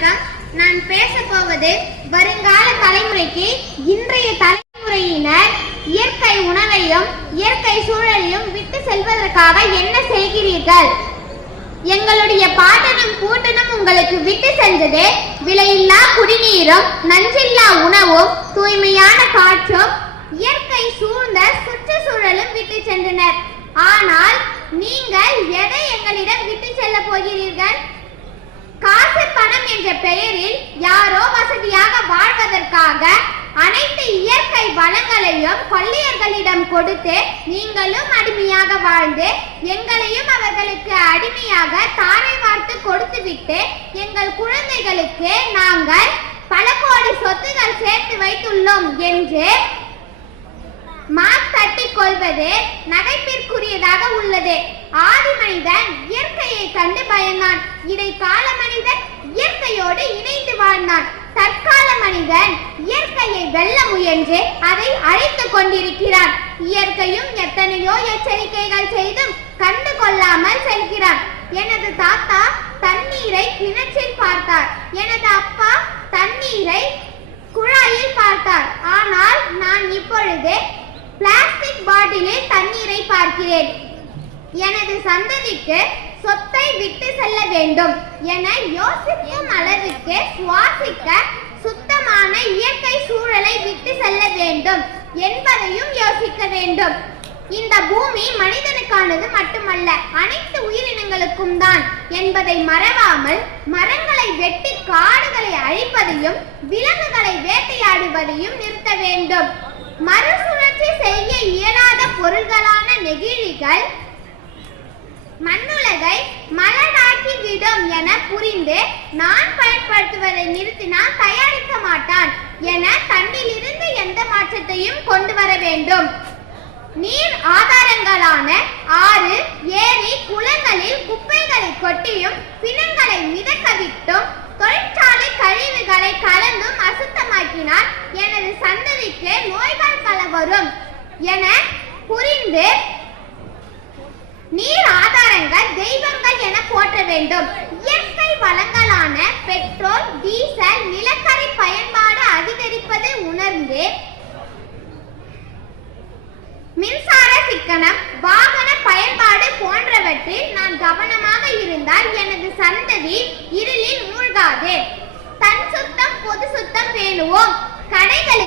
வணக்கம். நான் பேச போவது வருங்கால தலைமுறைக்கு இன்றைய தலைமுறையினர் இயற்கை உணவையும் இயற்கை சூழலையும் விட்டு செல்வதற்காக என்ன செய்கிறீர்கள்? எங்களுடைய பாட்டனும் கூட்டனும் உங்களுக்கு விட்டு சென்றது விலையில்லா குடிநீரும் நஞ்சில்லா உணவும் தூய்மையான காற்றும் இயற்கை சூழ்ந்த சுற்றுச்சூழலும் விட்டு சென்றனர். ஆனால் நீங்கள் எதை எங்களிடம் விட்டு செல்ல போகிறீர்கள்? காசு பணம் என்ற பெயரில் யாரோ வசதியாக வாழ்வதற்காக அனைத்து இயற்கை வளங்களையும் கொள்ளையர்களிடம் கொடுத்து நீங்களும் அடிமையாக வாழ்ந்து எங்களையும் அவர்களுக்கு அடிமையாக தாரை வார்த்து கொடுத்துவிட்டு எங்கள் குழந்தைகளுக்கு நாங்கள் பல கோடி சொத்துகள் சேர்த்து வைத்துள்ளோம் என்று தட்டிக் கொள்வது நகைப்பிற்குரியதாக உள்ளது. ஆதி மனிதன் இயற்கையை கண்டு பயந்தான். இடைக்கால மனிதன் இயற்கையோடு இணைந்து வாழ்ந்தான். தற்கால மனிதன் இயற்கையை வெல்ல முயன்று அதை அழித்துக் கொண்டிருக்கிறான். இயற்கையும் எத்தனையோ எச்சரிக்கைகள் செய்தும் கண்டு கொள்ளாமல் செல்கிறான். எனது தாத்தா தண்ணீரை கிணற்றில் பார்த்தார். எனது அப்பா தண்ணீரை குழாயில் பார்த்தார். ஆனால் நான் இப்பொழுது பிளாஸ்டிக் பாட்டிலில் தண்ணீரை பார்க்கிறேன். எனது சந்ததிக்கு சொத்தை விட்டு செல்ல வேண்டும் என யோசிக்கும் அளவுக்கு சுவாசிக்க சுத்தமான இயற்கை சூழலை விட்டு செல்ல வேண்டும் என்பதையும் யோசிக்க வேண்டும். இந்த பூமி மனிதனுக்கானது மட்டுமல்ல, அனைத்து உயிரினங்களுக்கும் தான் என்பதை மறவாமல் மரங்களை வெட்டி காடுகளை அழிப்பதையும் விலங்குகளை வேட்டையாடுவதையும் நிறுத்த வேண்டும். மறுசுழற்சி செய்ய இயலாத பொருள்களான நெகிழிகள் மண்ணுலகை மலடாக்கி விடும் என புரிந்து நான் பயன்படுத்துவதை நிறுத்தினால் தயாரிக்க மாட்டான் என தன்னிலிருந்து எந்த மாற்றத்தையும் கொண்டு வர வேண்டும். நீர் ஆதாரங்களான ஆறு, ஏரி, குளங்களில் குப்பைகளை கொட்டியும் பிணங்களை மிதக்க விட்டும் தொழிற்சாலை கழிவுகளை கலந்தும் அசுத்தமாக்கினால் எனது சந்ததிக்கு நோய்கள் வரும் என புரிந்து நீர் ஆதாரங்கள் தெய்வங்கள் என போற்ற வேண்டும். இயற்கை வளங்களான பெட்ரோல், டீசல், நிலக்கரி பயன்பாடு அதிகரிப்பதை உணர்ந்து மின்சார சிக்கனம், வாகன பயன்பாடு போன்றவற்றில் நான் கவனமாக இருந்தால் எனது சந்ததி இருளில் மூழ்காது. தன் சுத்தம் பொது சுத்தம் பேணுவோம். கடைகளுக்கு